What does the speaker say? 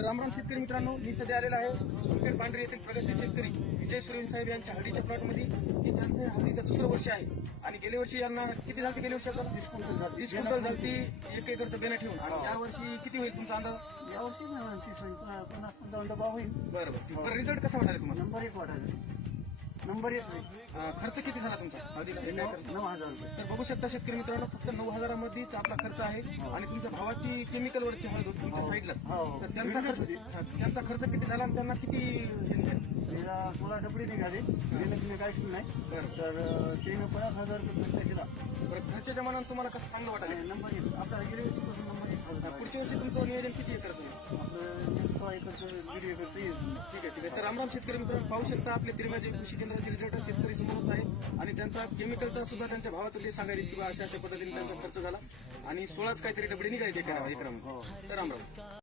तर रामराम शेतकरी मित्रांनो, मी सध्या आलेला आहे सोनखेड पांढरी येथील प्रगतशील शेतकरी विजय सुरेन साहेब यांच्या हळदीच्या प्लॉटमध्ये की त्यांचं हळदीचं दुसरं वर्ष आहे आणि गेल्या वर्षी यांना किती झाली गेल्या वर्षी 30 क्विंटल झाली 1 एकरचं बेणं ठेवून आणि यावर्षी किती होईल तुमचा अंदाज? यावर्षी 50-55 डबा होईल. बरं रिझल्ट कसा वाटायला तुम्हाला? नंबर 1 वाढायला. नंबर 1 होईल. खर्च किती झाला तुमचा हळदीला? 9,000 रुपये. तर बघू शकता शेतकरी मित्रांनो, फक्त 9,000 मध्येच आपला खर्च आहे आणि तुमच्या भावाची केमिकल वरची हळद होती तुमच्या साईडला. हो. तर त्यांचा खर्च किती झाला आणि त्यांना किती तिला 16 डबडी निघाली. गेलं काहीच नाही. बरं तर तिने 50,000 रुपये खर्च केला. बरं खर्चाच्या मनानं तुम्हाला कसं चांगलं वाटायला? आणि नंबर 1 आपल्या गेल्या वर्षीपासून नंबर 1 पुढच्या वर्षी तुमचं नियोजन किती एकरचं आहे? आपलं 16 एकरचं 1.5 एकरचं येईल. ठीक आहे. तर रामराम शेतकरी मित्रांनो, पाहू शकता आपले त्रिमाजी कृषी केंद्राचे रिझल्ट शेतकरी समोरच आहे आणि त्यांचा केमिकलचा सुद्धा त्यांच्या भावाचं ते सांगायचे किंवा अशा पद्धतीने त्यांचा खर्च झाला आणि 16च काहीतरी डबडी निघायचे एकरामध्ये. तर रामराम.